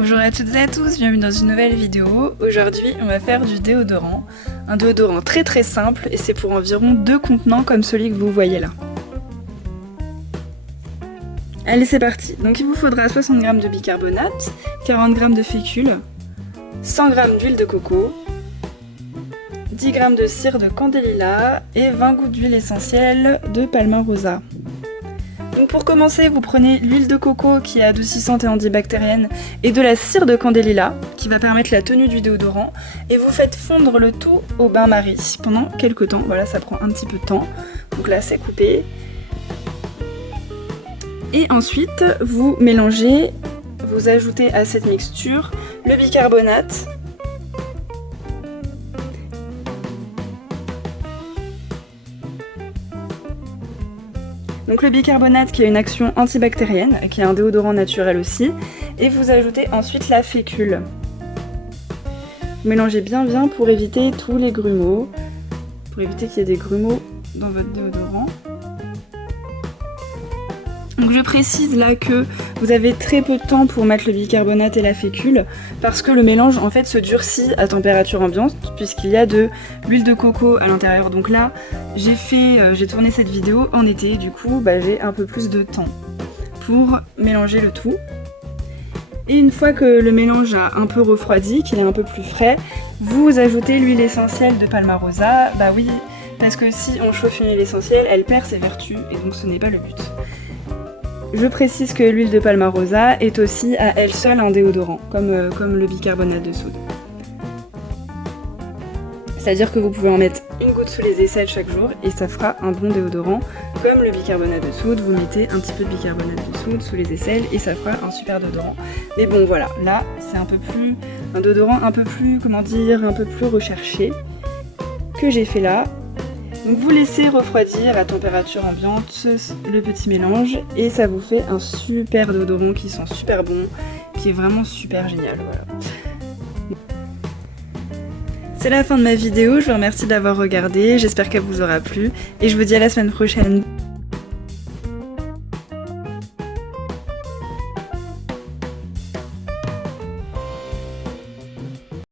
Bonjour à toutes et à tous, bienvenue dans une nouvelle vidéo. Aujourd'hui on va faire du déodorant. Un déodorant très simple et c'est pour environ 2 contenants comme celui que vous voyez là. Allez c'est parti, donc il vous faudra 60 g de bicarbonate, 40 g de fécule, 100 g d'huile de coco, 10 g de cire de candélila et 20 gouttes d'huile essentielle de palmarosa. Donc pour commencer, vous prenez l'huile de coco qui est adoucissante et antibactérienne et de la cire de candélila qui va permettre la tenue du déodorant et vous faites fondre le tout au bain-marie pendant quelques temps. Voilà, ça prend un petit peu de temps. Donc là, c'est coupé. Et ensuite, vous mélangez, vous ajoutez à cette mixture le bicarbonate, donc le bicarbonate qui a une action antibactérienne, qui est un déodorant naturel aussi, et vous ajoutez ensuite la fécule. Vous mélangez bien pour éviter tous les grumeaux, pour éviter qu'il y ait des grumeaux dans votre déodorant. Donc je précise là que vous avez très peu de temps pour mettre le bicarbonate et la fécule parce que le mélange en fait se durcit à température ambiante puisqu'il y a de l'huile de coco à l'intérieur. Donc là j'ai tourné cette vidéo en été, du coup j'ai un peu plus de temps pour mélanger le tout. Et une fois que le mélange a un peu refroidi, qu'il est un peu plus frais, vous ajoutez l'huile essentielle de palmarosa. Bah oui, parce que si on chauffe une huile essentielle, elle perd ses vertus et donc ce n'est pas le but. Je précise que l'huile de palmarosa est aussi à elle seule un déodorant, comme le bicarbonate de soude. C'est-à-dire que vous pouvez en mettre une goutte sous les aisselles chaque jour et ça fera un bon déodorant. Comme le bicarbonate de soude, vous mettez un petit peu de bicarbonate de soude sous les aisselles et ça fera un super déodorant. Mais bon voilà, là c'est un déodorant un peu plus recherché que j'ai fait là. Donc vous laissez refroidir à température ambiante le petit mélange et ça vous fait un super déodorant qui sent super bon, qui est vraiment super génial. Voilà. C'est la fin de ma vidéo, je vous remercie d'avoir regardé, j'espère qu'elle vous aura plu et je vous dis à la semaine prochaine.